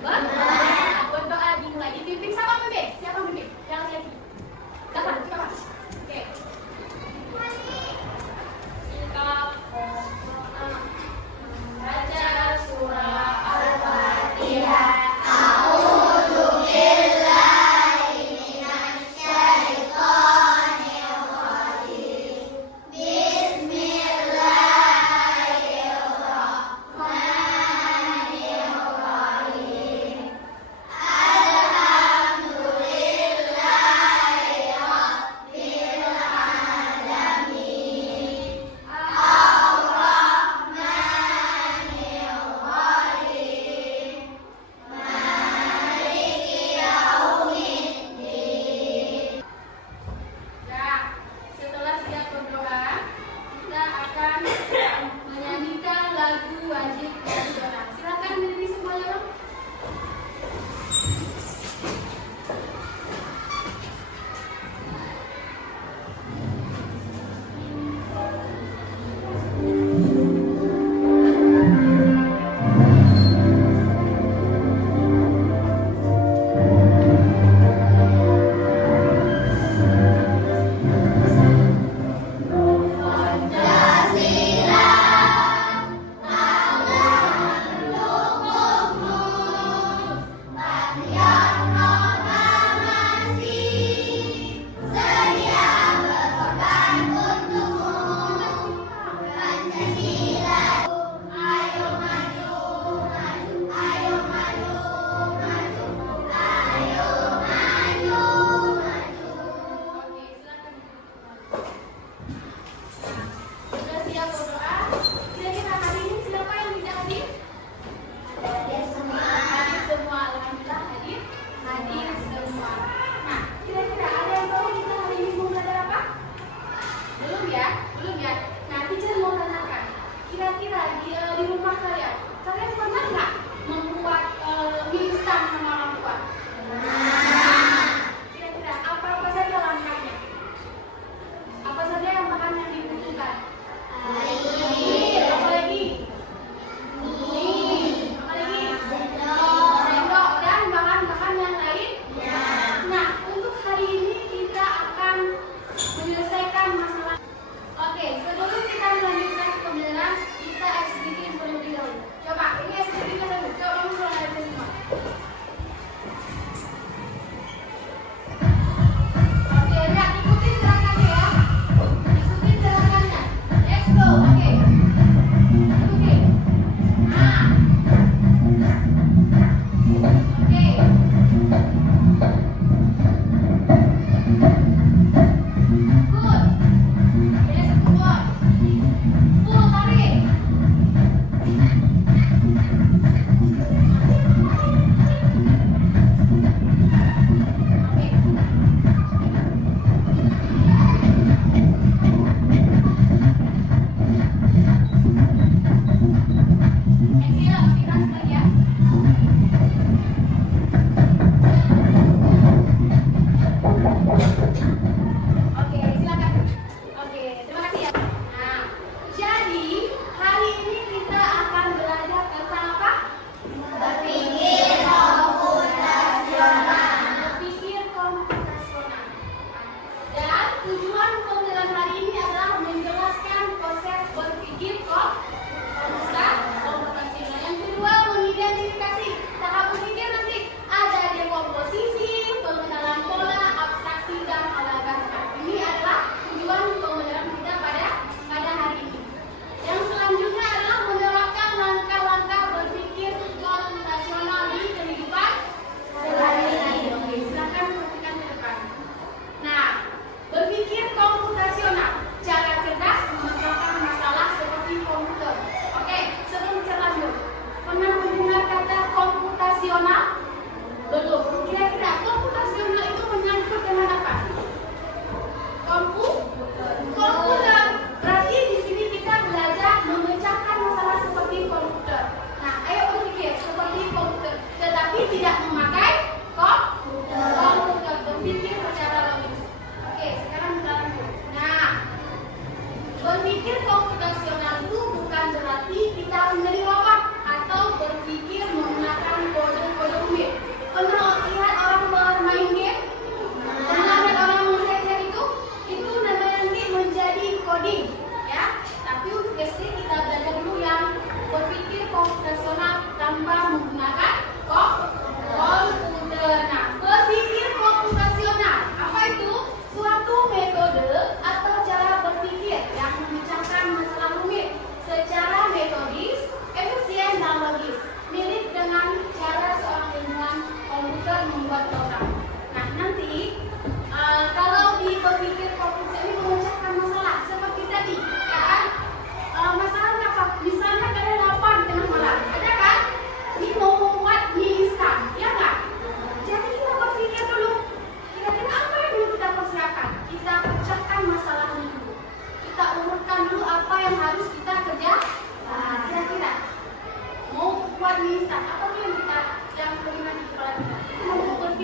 Buat doa dimulai. Dipimpin sama pemimpin. Siapa pemimpin? Yang laki-laki. Siapa? Siapa? Oke. Kita membaca surah Al-Fatihah.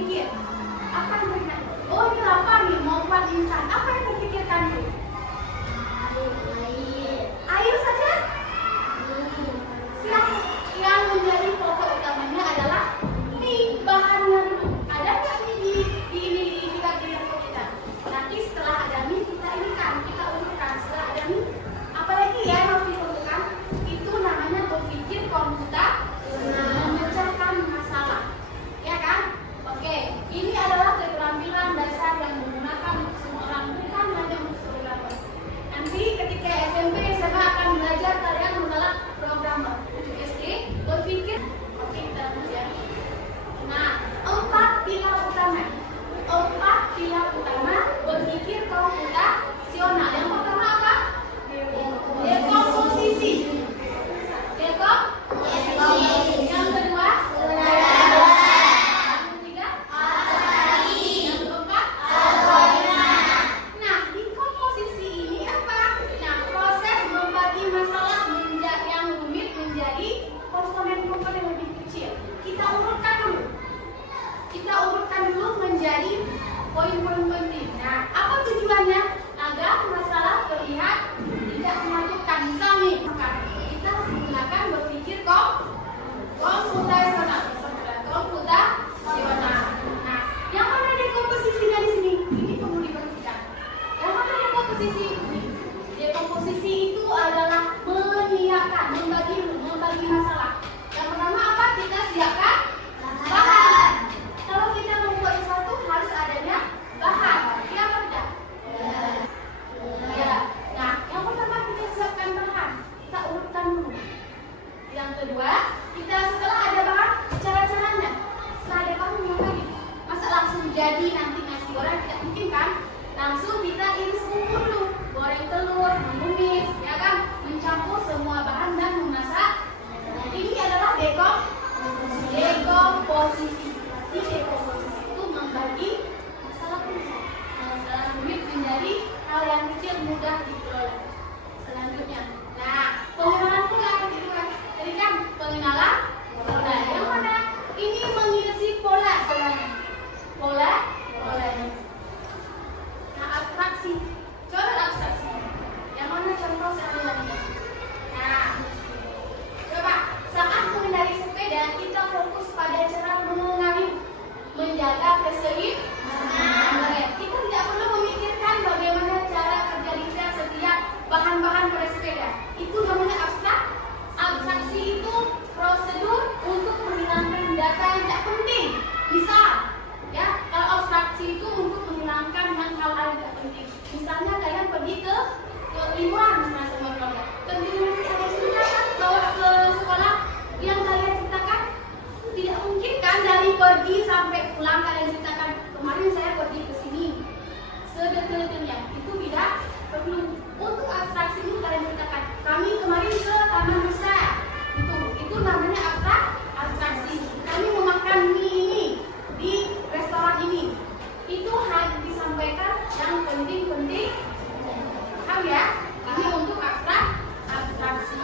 berpikir. Apa yang terpikirkan? Oh, ini lapar nih, mau buat instan. Apa yang terpikirkan tuh? Air saja? Yang menjadi pokok utamanya adalah mie, bahannya dulu. Ada nggak mie di laptop kita? Nanti setelah ada mie kita ini kan kita urutkan. Setelah ada mie, apalagi ya yang harus diurutkan? Itu namanya berpikir komputer, memecahkan masalah, ya kan? Oke, ini adalah keterampilan dasar yang menggunakan untuk semua orang, bukan hanya untuk programmer. Nanti ketika SMP, SMA akan belajar kalian mengenal programmer. Untuk SD, berpikir. Oke, kita lanjut ya. Nah, 4 pilar utama. 4 pilar utama berpikir komputasional. Yang pertama apa? Dekomposisi. Yang kedua? Yang ketiga? Yang keempat? Nah, dekomposisi ini apa? Nah, proses membagi masalah yang rumit menjadi komponen-komponen lebih kecil. Kita urutkan dulu menjadi poin-poin penting. Nah, apa tujuannya? Agar masalah terlihat tidak menakutkan. Misalnya, kita harus menggunakan berpikir komputasional. Nah, yang mana dekomposisinya di sini? Ini perlu diperhatikan. Yang mana dekomposisi ini? Dekomposisi itu adalah menyiapkan, membagi masalah. Yang pertama apa? Kita siapkan bahan. Kalau kita membuat sesuatu harus adanya bahan. Ya apa tidak? Ya. Nah, yang pertama kita siapkan bahan. Kita urutkan dulu. Yang kedua, kita setelah ada bahan, cara-caranya. Setelah ada bahan ngapain? Masa langsung jadi nanti nasi goreng tidak mungkin kan? Langsung kita iris bumbu dulu, goreng telur, menumis, ya kan? Mencampur semua bahan dan memasak. Ini adalah dekomposisi. Di dekomposisi itu membagi masalah rumit menjadi hal yang kecil mudah diperoleh. Selanjutnya, nah pengenalan pola kedua. Tadi kan pengenalan pola. Yang mana? Ini mengisi polanya. Nah, abstraksi. Coba abstraksi. Yang mana contoh sehari-harinya? Nah, coba saat mengendarai sepeda kita fokus pada cara mengayuh, menjaga keseimbangan. Kita tidak perlu memikirkan bagaimana cara kerja detail setiap bahan-bahan pada sepeda. Itu namanya abstraksi itu prosedur untuk menghilangkan data yang tidak penting. Misal, ya, kalau abstraksi itu untuk menghilangkan hal-hal yang tidak penting. Misalnya kalian pergi ke liburan sama keluarga. Tentunya nanti ada cerita kan bawa ke sekolah yang kalian ceritakan. Tidak mungkin kan dari pergi sampai pulang kalian ceritakan kemarin saya pergi ke sini. Sedetail-detailnya itu tidak perlu. Untuk abstraksi ini kalian ceritakan kami kemarin ke taman besar. Itu namanya abstraksi. Kami memakan mie ini di restoran ini. Itu hanya disampaikan yang penting-penting. Paham ya? Ini untuk abstraksi.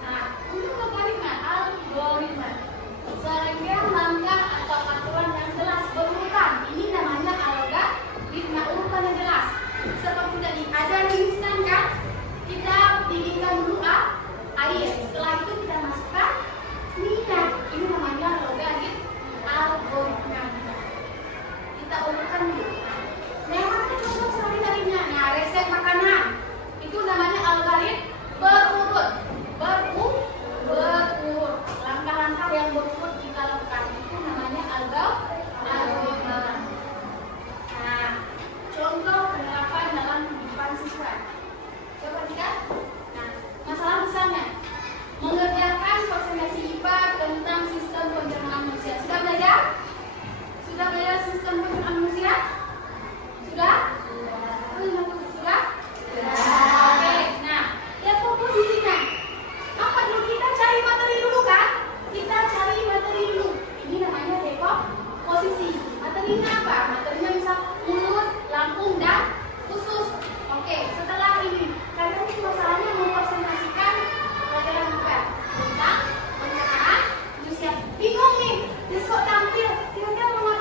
Nah, untuk algoritma. Serangkaian langkah atau aturan yang jelas berurutan. Ini namanya algoritma, urutan yang jelas. Seperti tadi ada instan kan? Kita didihkan dulu air. Setelah itu kita masukkan minyak. Ini namanya algoritma. Kita urutkan dulu. Nah, yang mana contoh sehari-harinya? Nah, resep makanan. Itu namanya algoritma berurut. Langkah-langkah yang berurut kita lakukan. Itu namanya algoritma. Nah, contoh penerapan dalam kehidupan siswa. Coba kita. Nah, masalah misalnya mengerjakan presentasi IPA tentang sistem pencernaan manusia. Sudah belajar? Sudah belajar sistem pencernaan manusia? Sudah? Sudah? Oke, nah, dekomposisinya. Apa dulu? Kita cari materi dulu kan? Kita cari materi dulu. Ini namanya dekomposisi. Materinya apa? Materinya misal mulut, lambung, dan usus. Oke, setelah ini kalian ini masalahnya mempresentasikan pelajaran apa? Tentang pencernaan manusia. Bingung nih, besok tampil kira-kira mau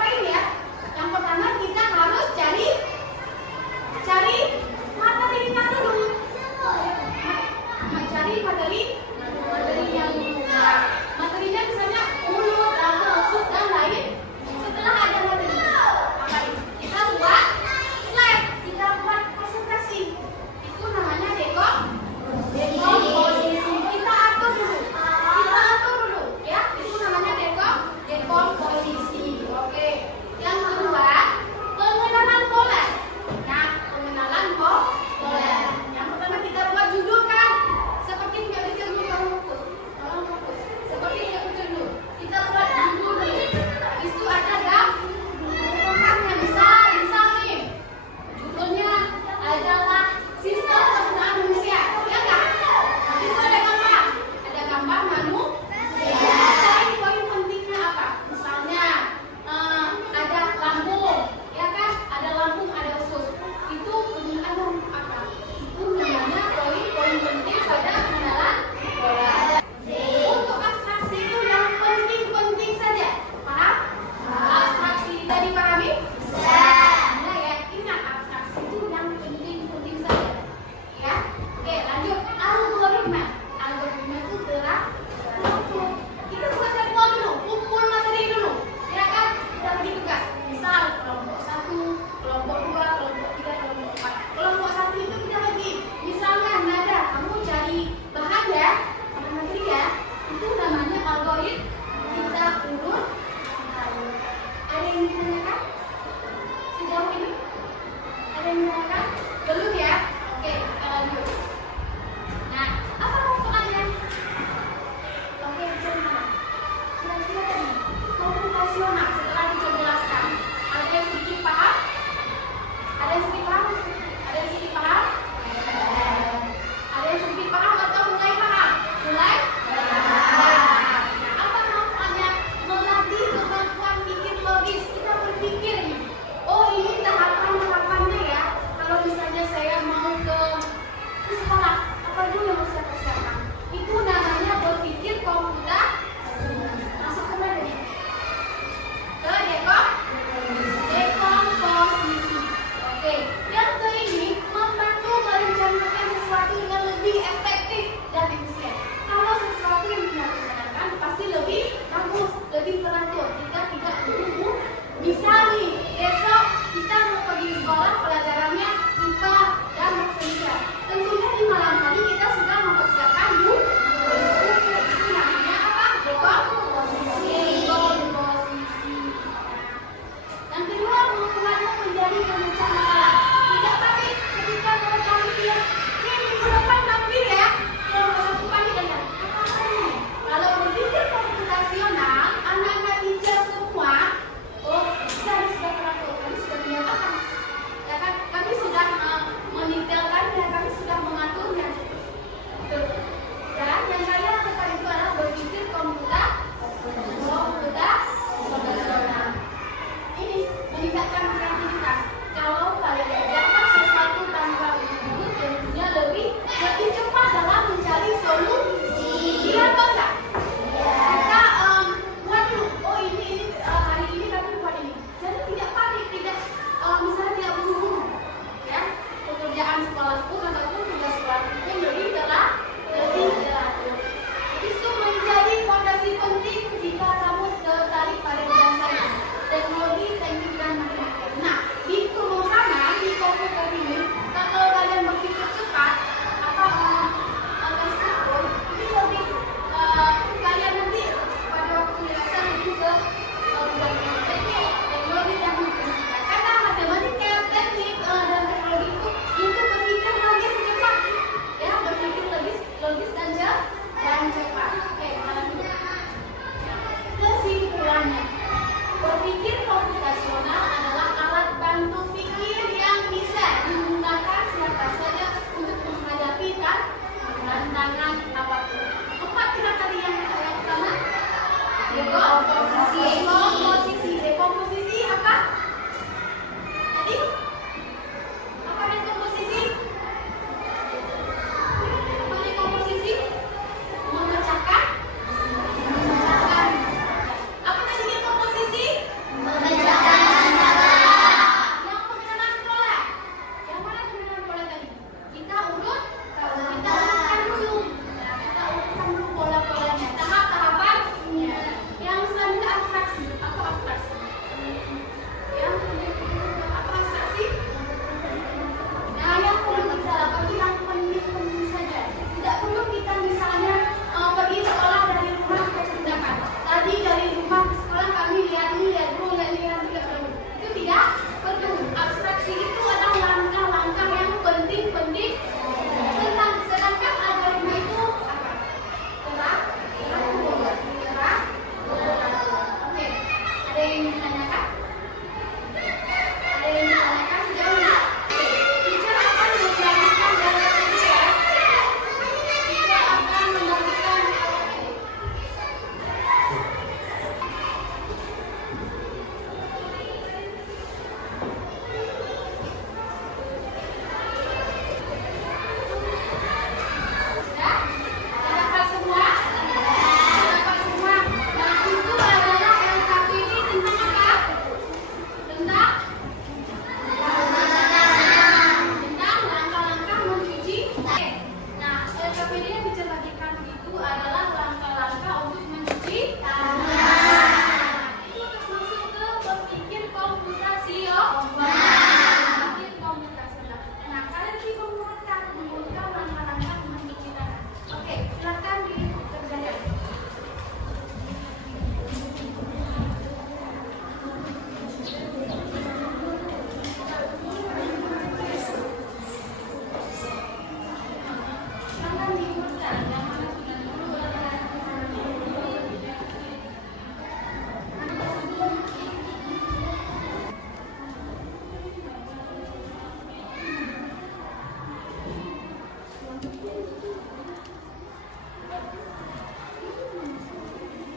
Dekomposisi. Dekomposisi apa? Tadi apa dekomposisi? Apa dekomposisi? Memecahkan. Apa tadi dekomposisi? Yang pemecahan pola. Yang mana pemecahan pola tadi? Kita urutkan dulu. Nah, kita urutkan dulu pola-polanya. Tahap-tahapan. Yang selanjutnya abstraksi. Apa abstraksi? Yang apa abstraksi? Nah, yang perlu kita bagi yang penting saja. Tidak perlu kita misalnya pergi sekolah dari rumah ke tindakan. Tadi dari rumah ke sekolah kami lihat dulu. Itu tidak perlu. Abstraksi itu adalah langkah-langkah yang penting-penting. Sedangkan algoritma itu apa? Gerak. Oke. Ada yang ditanyakan? Ada yang ditanyakan sejauh ini? Teacher akan membagikan data ini ya. Teacher akan membagikan data ini. Sudah? Dapat semua? Dapat semua. Nah, itu adalah LKPD tentang apa? Tentang langkah-langkah mencuci. Oke. Nah, LKPD yang bisa bagikan itu adalah langkah-langkah untuk mencuci tangan. Itu harus masuk ke berpikir komputasi yo. Berpikir komputasi. Nah, kalian dipermuatkan langkah-langkah mencuci tangan. Oke, silakan dikerjakan. Silakan diurutkan yang mana sudah dulu.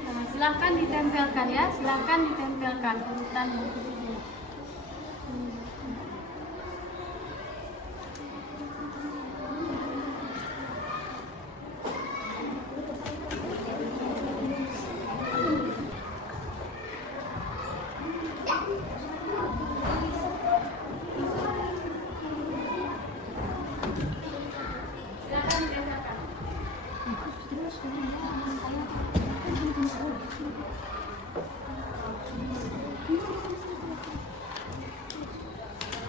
Nah, silakan ditempelkan ya, silakan ditempelkan urutan. Silakan ditempelkan.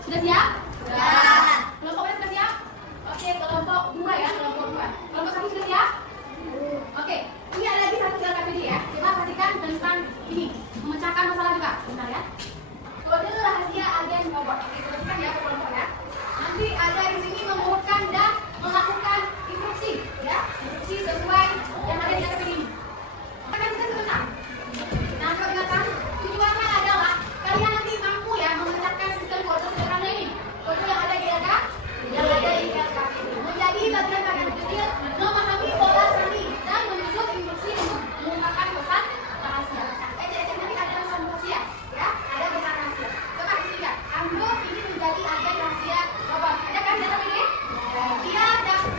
Sudah siap? Sudah. Kelompoknya sudah siap? Oke, kelompok 2 ya, kelompok 2. Kelompok 1 sudah siap? Oke, ini ada lagi satu LKPD ya. Coba perhatikan tentang ini, memecahkan masalah juga. Bentar ya. Kode rahasia agen robot. Oke, perhatikan ya kelompok ya. Nanti ada di sini mengurutkan dan melakukan instruksi ya. Instruksi sesuai yang ada di LKPD ini. Akan kita sebentar. Nah, kalau ingatkan, tujuannya adalah kalian nanti mampu ya memecahkan sistem kode sederhana ini. Kode yang ada di LKPD. Menjadi bagian-bagian kecil, memahami pola sandi dan menyusun instruksi untuk mengungkapkan pesan rahasia. Nanti ada pesan rahasia, ya, ada pesan rahasia. Coba di sini ya, anggap ini menjadi agen rahasia robot. Ada kan di LKPD? Dia dapat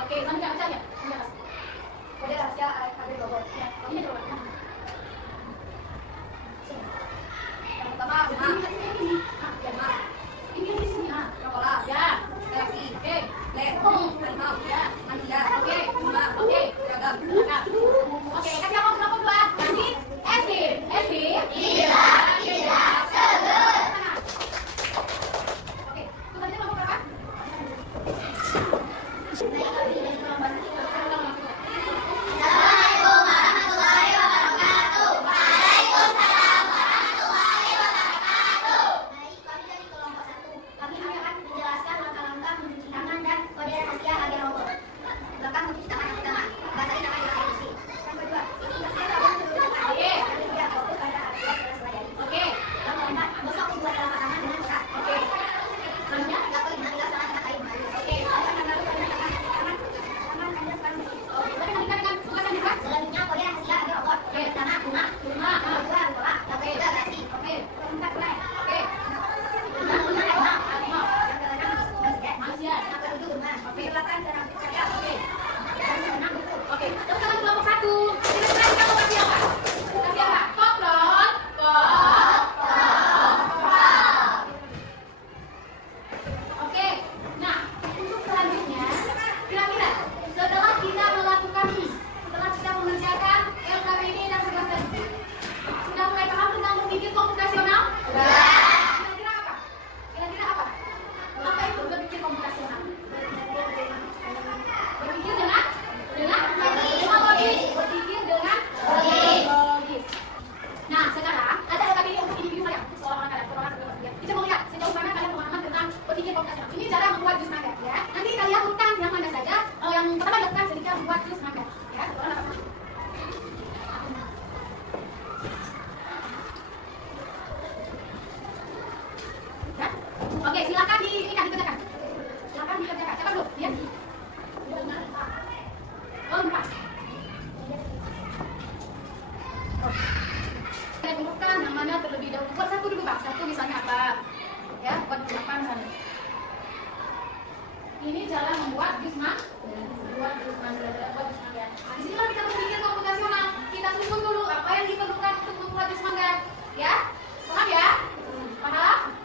Oke, sambil baca ya. Kode rahasia ada robot. Ya, ini coba. Yang pertama, ini di sini coklat. Ya. Reaksi. Oke. Lemon. Ya. Manusia. Oke. Bunga. Oke. Seragam. Oke, kasih apa kelompok dua? Kasih SD. SD. Tidak sebut. Oke, itu tadi kelompok berapa? Oke, silakan dikerjakan. Silakan dikerjakan. Siapa dulu? Ya. Oh, lupa. Saya tentukan yang mana terlebih dahulu. Buat satu dulu, Bang. Satu misalnya apa? Ya, buat apa misalnya? Ini cara membuat jus mangga. Buat jus mangga. Nah, di sinilah kita berpikir komputasional. Kita susun dulu apa yang diperlukan untuk membuat jus mangga. Ya? Paham ya? Paham?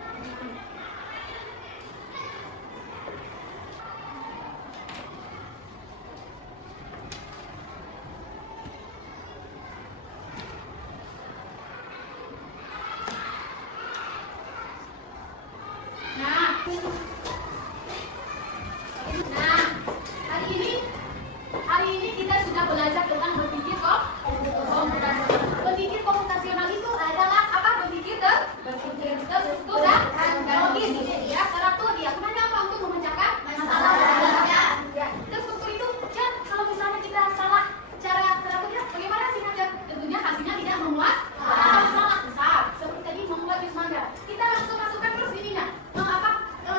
Hari ini kita sudah belajar tentang berpikir komputasional. Berpikir komputasional itu adalah apa? Berpikir terstruktur dan logis. Ya, teratur dia. Gunanya apa? Untuk memecahkan masalah. Ya, terstruktur itu kan kalau misalnya kita salah cara teraturnya, bagaimana sih hasilnya? Tentunya hasilnya tidak memuas. Salah besar. Seperti tadi membuat jus mangga. Kita langsung masukkan terus ininya. Apa?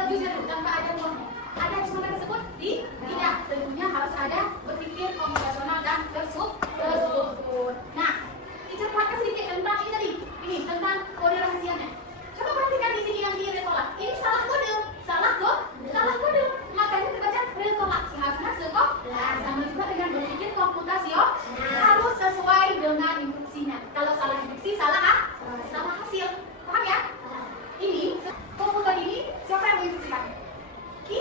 Jusnya dulu tanpa ada uangnya. Ada jus mangga tersebut? Tidak. Tentunya harus ada berpikir komputasional dan terstruktur. Nah, teacher perhatikan sedikit tentang ini tadi. Ini tentang kode rahasianya. Coba perhatikan di sini yang di retolak. Ini salah kode. Salah kode. Makanya terbaca retolak. Seharusnya sekolah. Sama juga dengan berpikir komputasional. Harus sesuai dengan instruksinya. Kalau salah instruksi, salah hasil. Paham ya? Ini komputer ini siapa yang menginstruksikan? Ini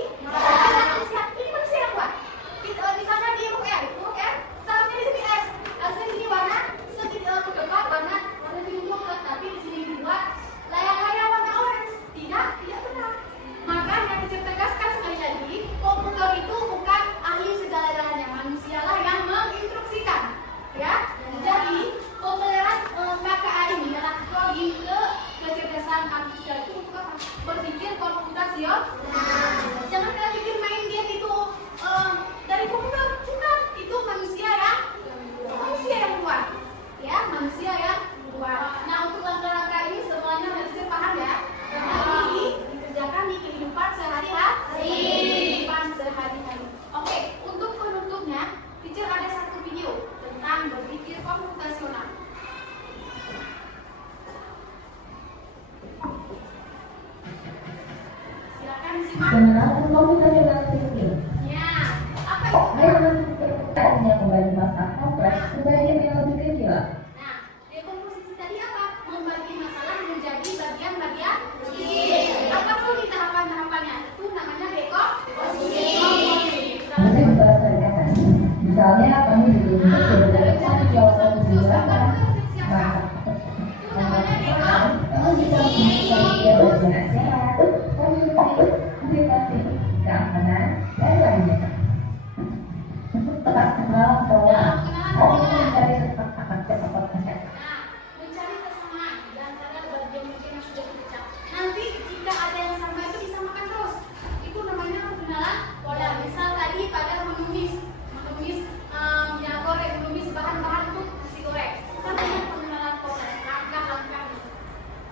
manusia yang buat. Misalnya di huruf R, seharusnya di sini S, harusnya di sini warna sedikit dekat warna biru coklat, tapi di sini dibuat layar-layar warna orange. Tidak benar. Makanya teacher tegaskan sekali lagi, komputer itu bukan ahli segala-galanya, manusialah yang menginstruksikan. Ya, jadi pemeliharaan KKA ini adalah logik kecerdasan manusia itu untuk apa? Berpikir komputasional. Jangan kalian pikir main game itu dari komputer, bukan. Itu manusia yang buat. Ya, manusia yang buat. Nah, untuk langkah-langkah ini semuanya harus paham ya. Karena ini dikerjakan di kehidupan sehari-hari. Oke, untuk penutupnya, teacher ada satu video tentang berpikir komputasional. Silakan Kenalan kamu tanya berarti kecil. Ya, apa itu? Ayo nanti pertanyaannya kembali masalah kompleks, kembali yang lebih kecil. Nah, dekomposisi tadi apa? Membagi masalah menjadi bagian-bagian kecil. Apapun di tahapan-tahapannya itu namanya dekomposisi. Nanti bahasa dikatakan. Misalnya kami dituntut berdasarkan jawaban penjelasan. Maka Itu namanya dekomposisi. kamu bisa menjadi bagian sehat, konsultasi, keamanan, dan lainnya. Untuk tetap kenal bahwa kamu mencari kesepakatan masyarakat. Nah, mencari kesamaan di antara bagian-bagian yang sudah dipecah. Nanti jika ada yang sama itu disamakan terus. Itu namanya pengenalan pola. Misal tadi pada menumis minyak goreng, menumis bahan-bahan untuk nasi goreng. Sama dengan pengenalan pola, langkah-langkah.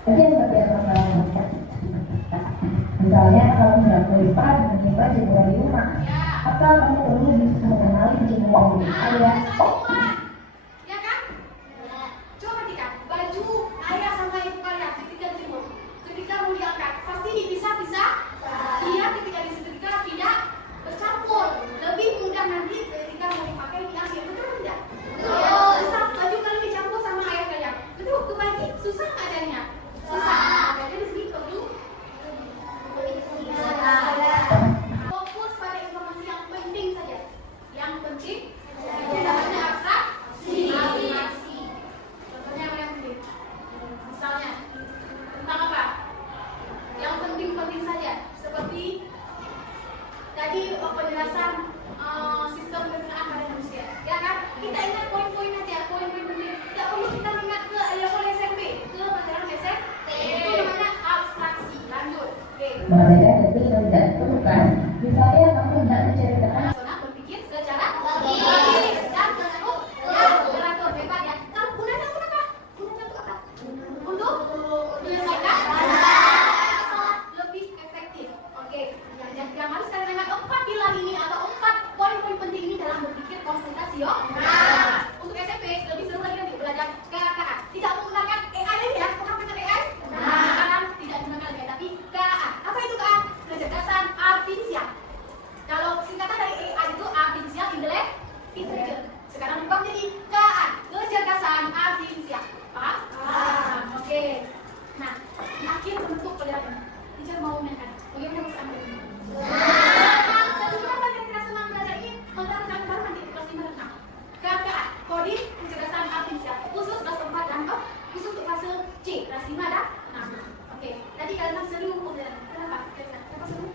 Jadi yang berbeda perkara. Misalnya kalau tidak melipat menyimpan jemuran di rumah, atau kamu perlu bisa mengenali jemuran di ayah. Ya kan? Coba perhatikan baju ayah sama ibu kalian ketika jemur, ketika mau diangkat pasti dipisah-pisah. Iya, ketika disetrika tidak bercampur. Lebih mudah nanti ketika mau dipakai diambil. Betul tidak? Betul. Misal baju kalian dicampur sama ayah kalian, itu waktu bagi susah nggak adanya? Susah. Jadi di sini perlu fokus pada informasi yang penting saja. Yang penting tidak hanya abstraksi. Contohnya apa yang penting? Misalnya tentang apa? Yang penting-penting saja. Seperti tadi penjelasan sistem pencernaan pada manusia. Ya kan? Kita ingat poin-poin aja, poin-poin penting. Tidak perlu kita ingat ke level SMP, ke pelajaran SMP. Itu namanya abstraksi. Lanjut. Oke. Berbeda tentu tidak bukan. Misalnya kamu tidak menceritakan Zona berpikir secara logis dan teratur. Hebat ya. Kalau gunanya untuk apa? Gunanya untuk apa? Untuk menyelesaikan masalah lebih efektif. Oke. Yang harus kalian ingat 4 pilar ini atau 4 poin-poin penting ini dalam berpikir konsultasi. Untuk SMP lebih seru lagi nanti belajar KKA. Tidak menggunakan AI lagi ya. Pernah belajar AI? Sekarang tidak menggunakan AI tapi KA. Apa itu KA? Kecerdasan artifisial. Kalau singkatan dari AI itu artificial intelligence. Sekarang berubah menjadi KA, kecerdasan artifisial. Paham? Oke. Nah, akhir bentuk pelajaran ini. Teacher mau menanyakan, bagaimana bisa ini? Seberapa kira-kira senang belajar ini? Mentang-mentang baru nanti kelas 5 dan 6. KKA, coding kecerdasan artifisial. Khusus kelas 4 dan khusus untuk fase C, kelas 5 dan 6. Oke. Tadi kalian seru pelajaran. Kenapa? Kenapa seru?